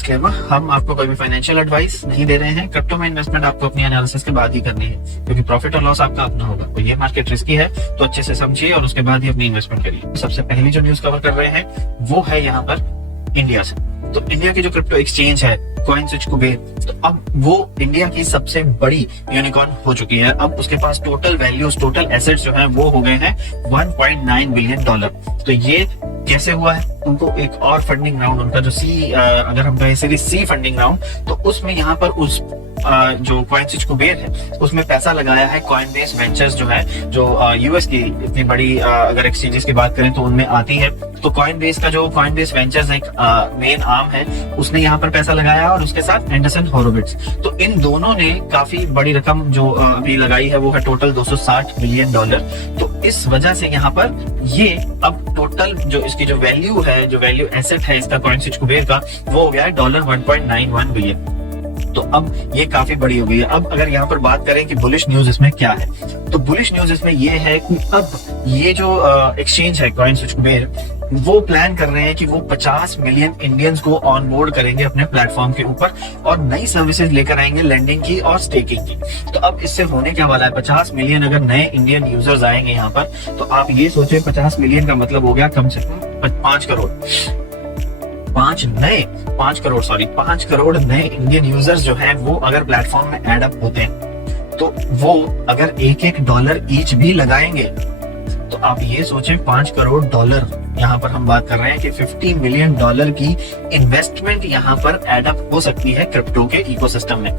Disclaimer, हम आपको कोई भी फाइनेंशियल एडवाइस नहीं दे रहे हैं। क्रिप्टो में इन्वेस्टमेंट आपको अपनी एनालिसिस के बाद ही करनी है, क्योंकि प्रॉफिट और लॉस आपका अपना होगा। तो ये मार्केट रिस्की है, तो अच्छे से समझिए और उसके बाद ही अपनी इन्वेस्टमेंट करिए। सबसे पहली जो न्यूज कवर कर रहे हैं वो है यहाँ पर इंडिया से। तो इंडिया की जो क्रिप्टो एक्सचेंज है कॉइनस्विच कुबेर, तो अब वो इंडिया की सबसे बड़ी यूनिकॉर्न हो चुकी है। अब उसके पास टोटल वैल्यूज, टोटल एसेट्स जो है वो हो गए हैं $1.9 बिलियन। तो ये कैसे हुआ है? उनको एक और फंडिंग राउंड, उनका जो अगर हम कहें सीरीज सी फंडिंग राउंड, तो उसमें यहाँ पर उस जो कॉइनस्विच कुबेर है उसमें पैसा लगाया है कॉइनबेस वेंचर्स, जो है जो यूएस की इतनी बड़ी अगर एक्सचेंजेस की बात करें तो उनमें आती है। तो कॉइनबेस का जो कॉइनबेस वेंचर्स एक मेन आर्म है, उसने यहाँ पर पैसा लगाया और उसके साथ एंडरसन होरोविट्ज। तो इन दोनों ने काफी बड़ी रकम जो अभी लगाई है वो है टोटल $260 बिलियन। तो इस वजह से यहाँ पर ये अब टोटल जो इसकी जो वैल्यू है, जो वैल्यू एसेट है इसका कॉइनस्विच कुबेर का, वो हो गया है $1.91 बिलियन। तो अब ये काफी बड़ी हो गई है। अब अगर यहाँ पर बात करें कि बुलिश न्यूज इसमें क्या है, तो बुलिश न्यूज इसमें ये है कि अब ये जो एक्सचेंज है कॉइनस्विच कुबेर, वो प्लान कर रहे हैं कि वो 50 मिलियन इंडियंस को ऑन बोर्ड करेंगे अपने प्लेटफॉर्म के ऊपर और नई सर्विसेज लेकर आएंगे लेंडिंग की और स्टेकिंग की। तो अब इससे होने क्या वाला है, 50 मिलियन अगर नए इंडियन यूजर्स आएंगे यहाँ पर, तो आप ये सोचे 50 मिलियन का मतलब हो गया कम से कम 5 करोड़ 5 करोड़ नए इंडियन यूजर्स जो हैं वो अगर प्लेटफॉर्म में एड अप होते हैं, तो वो अगर $1 ईच भी लगाएंगे, तो आप ये सोचें $5 करोड़ यहाँ पर हम बात कर रहे हैं कि $50 मिलियन की इन्वेस्टमेंट यहाँ पर एड अप हो सकती है क्रिप्टो के इकोसिस्टम में।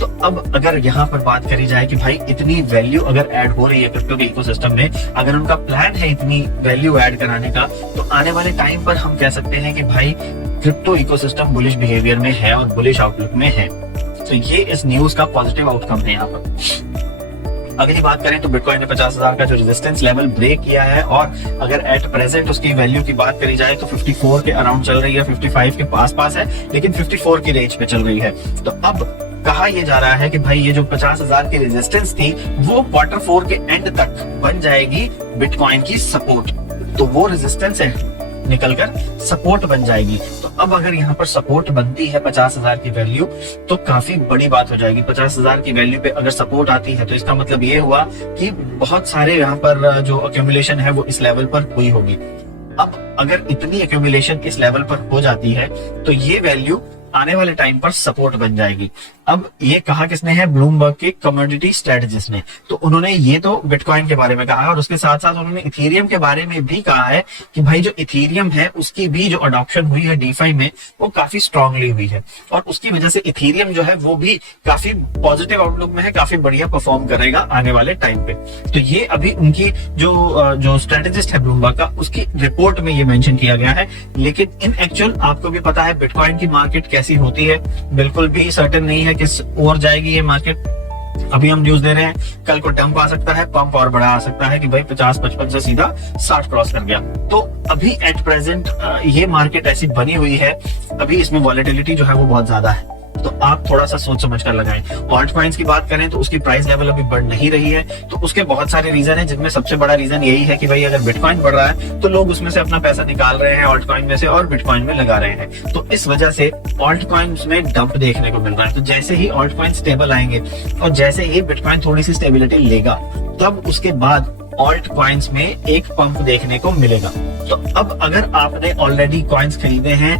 तो अब अगर यहाँ पर बात करी जाए कि भाई इतनी वैल्यू अगर ऐड हो रही है क्रिप्टो के इकोसिस्टम में, अगर उनका प्लान है इतनी वैल्यू ऐड कराने का, तो आने वाले टाइम पर हम कह सकते हैं कि भाई क्रिप्टो इकोसिस्टम बुलिश बिहेवियर में है और बुलिश आउटलुक में है। तो ये इस न्यूज का पॉजिटिव आउटकम है यहाँ पर। अगली बात करें तो बिटकॉइन ने 50,000 का जो रेजिस्टेंस लेवल ब्रेक किया है, और अगर एट प्रेजेंट उसकी वैल्यू की बात करी जाए तो 54 के अराउंड चल रही है, 55 के पास है, लेकिन 54 की रेंज पे चल रही है। तो अब कहा यह जा रहा है कि भाई ये जो 50,000 की रेजिस्टेंस थी वो Q4 के एंड तक बन जाएगी बिटकॉइन की सपोर्ट। तो वो रेजिस्टेंस है निकलकर सपोर्ट बन जाएगी। तो अब अगर यहाँ पर सपोर्ट बनती है 50,000 की वैल्यू, तो काफी बड़ी बात हो जाएगी। 50,000 की वैल्यू पे अगर सपोर्ट आती है तो इसका मतलब ये हुआ कि बहुत सारे यहाँ पर जो अक्यूमुलेशन है वो इस लेवल पर हुई होगी। अब अगर इतनी अक्यूमुलेशन इस लेवल पर हो जाती है तो ये वैल्यू आने वाले टाइम पर सपोर्ट बन जाएगी। अब ये कहा किसने है? ब्लूमबर्ग के कमोडिटी स्ट्रेटजिस्ट ने। तो उन्होंने ये तो बिटकॉइन के बारे में कहा है, और उसके साथ साथ उन्होंने इथेरियम के बारे में भी कहा है कि भाई जो इथेरियम है उसकी भी जो अडॉप्शन हुई है डीफाई में वो काफी स्ट्रांगली हुई है, और उसकी वजह से इथेरियम जो है वो भी काफी पॉजिटिव आउटलुक में है, काफी बढ़िया परफॉर्म करेगा आने वाले टाइम पे। तो ये अभी उनकी जो स्ट्रेटेजिस्ट है ब्लूमबर्ग का, उसकी रिपोर्ट में ये मेंशन किया गया है। लेकिन इन एक्चुअल आपको भी पता है बिटकॉइन की मार्केट कैसी होती है, बिल्कुल भी सर्टेन नहीं है किस ओर जाएगी ये मार्केट। अभी हम न्यूज दे रहे हैं, कल को डंप आ सकता है, पंप और बड़ा आ सकता है कि भाई 50-55 से सीधा 60 क्रॉस कर गया। तो अभी एट प्रेजेंट ये मार्केट ऐसी बनी हुई है, अभी इसमें वॉलेटिलिटी जो है वो बहुत ज्यादा है। तो आप थोड़ा सा सोच समझ कर लगाएं। ऑल्ट कॉइन्स की बात करें तो उसकी प्राइस लेवल अभी बढ़ नहीं रही है, तो उसके बहुत सारे रीजन है, जिनमें सबसे बड़ा रीजन यही है कि भाई अगर बिटकॉइन बढ़ रहा है तो लोग उसमें से अपना पैसा निकाल रहे हैं ऑल्ट कॉइन में से और बिटकॉइन में लगा रहे हैं। तो इस वजह से ऑल्ट कॉइन्स में डंप देखने को मिल रहा है। तो जैसे ही ऑल्ट कॉइन स्टेबल आएंगे और जैसे ही बिटकॉइन थोड़ी सी स्टेबिलिटी लेगा, तब उसके बाद ऑल्ट कॉइन्स में एक पंप देखने को मिलेगा। तो अब अगर आपने ऑलरेडी कॉइन्स खरीदे हैं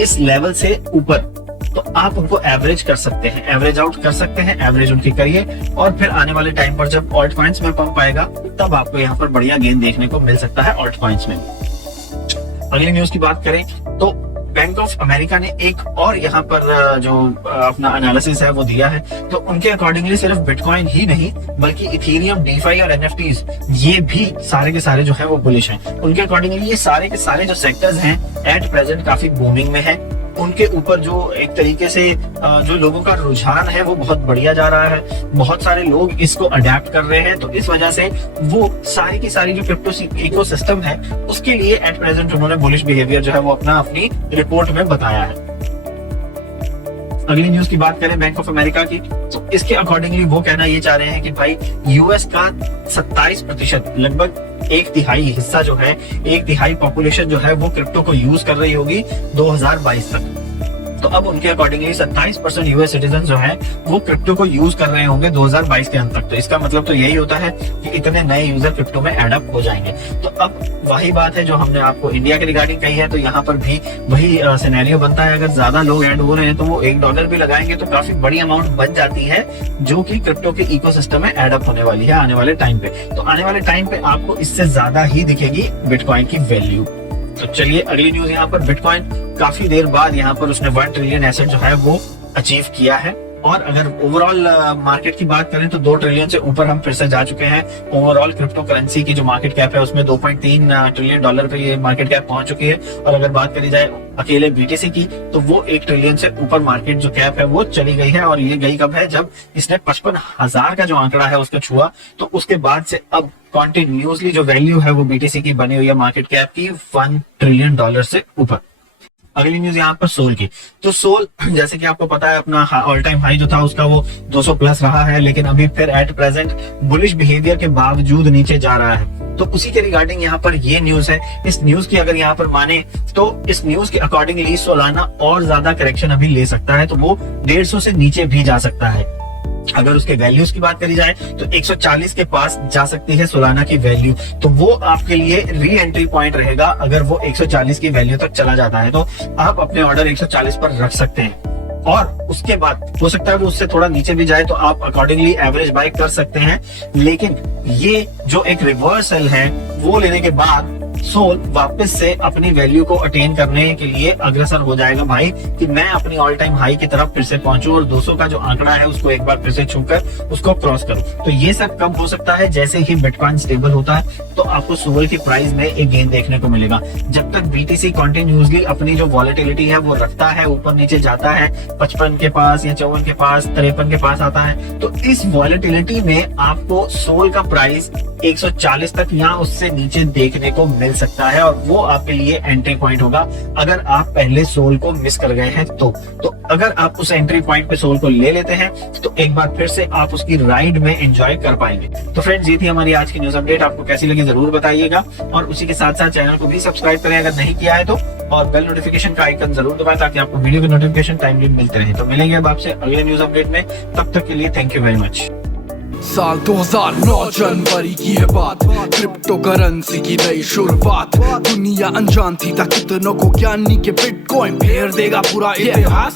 इस लेवल से ऊपर, तो आप उनको एवरेज कर सकते हैं, एवरेज आउट कर सकते हैं, एवरेज उनकी करिए, और फिर आने वाले टाइम पर जब ऑल्ट कॉइन्स में पंप आएगा तब आपको यहाँ पर बढ़िया गेन देखने को मिल सकता है ऑल्ट कॉइन्स में। अगली न्यूज की बात करें तो बैंक ऑफ अमेरिका ने एक और यहाँ पर जो अपना एनालिसिस है वो दिया है। तो उनके अकॉर्डिंगली सिर्फ बिटकॉइन ही नहीं बल्कि इथेरियम, डीफाई और एनएफटीज ये भी सारे के सारे जो है वो बुलिश हैं। उनके अकॉर्डिंगली ये सारे के सारे जो सेक्टर्स हैं एट प्रेजेंट काफी बूमिंग में है। उनके ऊपर जो एक तरीके से जो लोगों का रुझान है वो बहुत बढ़िया जा रहा है, बहुत सारे लोग इसको अडेप्ट कर रहे हैं। तो इस वजह से वो सारी की सारी जो क्रिप्टो इकोसिस्टम है उसके लिए एट प्रेजेंट उन्होंने बुलिश बिहेवियर जो है वो अपनी रिपोर्ट में बताया है। अगली न्यूज की बात करें बैंक ऑफ अमेरिका की, तो इसके अकॉर्डिंगली वो कहना ये चाह रहे हैं कि भाई यूएस का 27% लगभग 1/3 हिस्सा जो है, 1/3 पॉपुलेशन जो है वो क्रिप्टो को यूज कर रही होगी 2022 तक। तो अब उनके अकॉर्डिंगली 27% यूएस सिटीजन जो है वो क्रिप्टो को यूज कर रहे होंगे 2022 के अंत तक। तो इसका मतलब तो यही होता है कि इतने नए यूजर क्रिप्टो में एड अप हो जाएंगे। तो अब वही बात है जो हमने आपको इंडिया के रिगार्डिंग कही है, तो यहाँ पर भी वही सिनेरियो बनता है। अगर ज्यादा लोग ऐड हो रहे हैं तो वो $1 भी लगाएंगे तो काफी बड़ी अमाउंट बन जाती है, जो कि क्रिप्टो के इकोसिस्टम में एड अप होने वाली है आने वाले टाइम पे। तो आने वाले टाइम पे आपको इससे ज्यादा ही दिखेगी बिटकॉइन की वैल्यू। तो चलिए अगली न्यूज यहाँ पर, बिटकॉइन काफी देर बाद यहाँ पर उसने 1 ट्रिलियन एसेट जो है वो अचीव किया है। और अगर ओवरऑल मार्केट की बात करें तो 2 ट्रिलियन से ऊपर हम फिर से जा चुके हैं। ओवरऑल क्रिप्टो करेंसी की जो मार्केट कैप है उसमें $2.3 ट्रिलियन पे ये मार्केट कैप पहुंच चुकी है। और अगर बात करी जाए अकेले बीटीसी की तो वो 1 ट्रिलियन से ऊपर मार्केट जो कैप है वो चली गई है। और ये गई कब है, जब इसने 55,000 का जो आंकड़ा है उसका छुआ। तो उसके बाद से अब कॉन्टिन्यूसली जो वैल्यू है वो बीटीसी की बनी हुई है मार्केट कैप की $1 ट्रिलियन से ऊपर। अगली न्यूज यहाँ पर सोल की। तो सोल जैसे कि आपको पता है अपना ऑल टाइम हाई जो था उसका वो 200 प्लस रहा है, लेकिन अभी फिर एट प्रेजेंट बुलिश बिहेवियर के बावजूद नीचे जा रहा है। तो उसी के रिगार्डिंग यहाँ पर ये न्यूज है। इस न्यूज की अगर यहाँ पर माने तो इस न्यूज के अकॉर्डिंगली सोलाना और ज्यादा करेक्शन अभी ले सकता है, तो वो 150 से नीचे भी जा सकता है। अगर उसके वैल्यूज की बात करी जाए तो 140 के पास जा सकती है सोलाना की वैल्यू। तो वो आपके लिए री एंट्री पॉइंट रहेगा। अगर वो 140 की वैल्यू तक चला जाता है तो आप अपने ऑर्डर 140 पर रख सकते हैं। और उसके बाद हो सकता है वो उससे थोड़ा नीचे भी जाए तो आप अकॉर्डिंगली एवरेज बाय कर सकते हैं। लेकिन ये जो एक रिवर्सल है वो लेने के बाद सोल वापस से अपनी वैल्यू को अटेन करने के लिए अग्रसर हो जाएगा भाई, कि मैं अपनी ऑल टाइम हाई की तरफ फिर से पहुंचूं और 200 का जो आंकड़ा है उसको एक बार फिर से छूकर उसको क्रॉस करूं। तो ये सब कब हो सकता है, जैसे ही बिटकॉइन स्टेबल होता है तो आपको सोल की प्राइस में एक गेन देखने को मिलेगा। जब तक बीटीसी कंटिन्यूअसली अपनी जो वॉलेटिलिटी है वो रखता है, ऊपर नीचे जाता है, 55 के पास या 54 के पास, 53 के पास आता है, तो इस वॉलेटिलिटी में आपको सोल का प्राइस 140 तक या उससे नीचे देखने को मिल सकता है। और वो आपके लिए एंट्री पॉइंट होगा अगर आप पहले सोल को मिस कर गए हैं तो अगर आप उस एंट्री पॉइंट पे सोल को ले लेते हैं तो एक बार फिर से आप उसकी राइड में एंजॉय कर पाएंगे। तो फ्रेंड्स, ये थी हमारी आज की न्यूज अपडेट। आपको कैसी लगी जरूर बताइएगा और उसी के साथ साथ चैनल को भी सब्सक्राइब करें अगर नहीं किया है तो, और बेल नोटिफिकेशन का आइकन जरूर दबाएं ताकि आपको वीडियो के नोटिफिकेशन टाइमली मिलते रहे। तो मिलेंगे अब आपसे अगले न्यूज अपडेट में, तब तक के लिए थैंक यू वेरी मच। साल 2009 जनवरी की है बात, क्रिप्टो करेंसी की नई शुरुआत। दुनिया अनजान थी कितनों को ज्ञानी के बिटकॉइन फेर देगा पूरा इतिहास।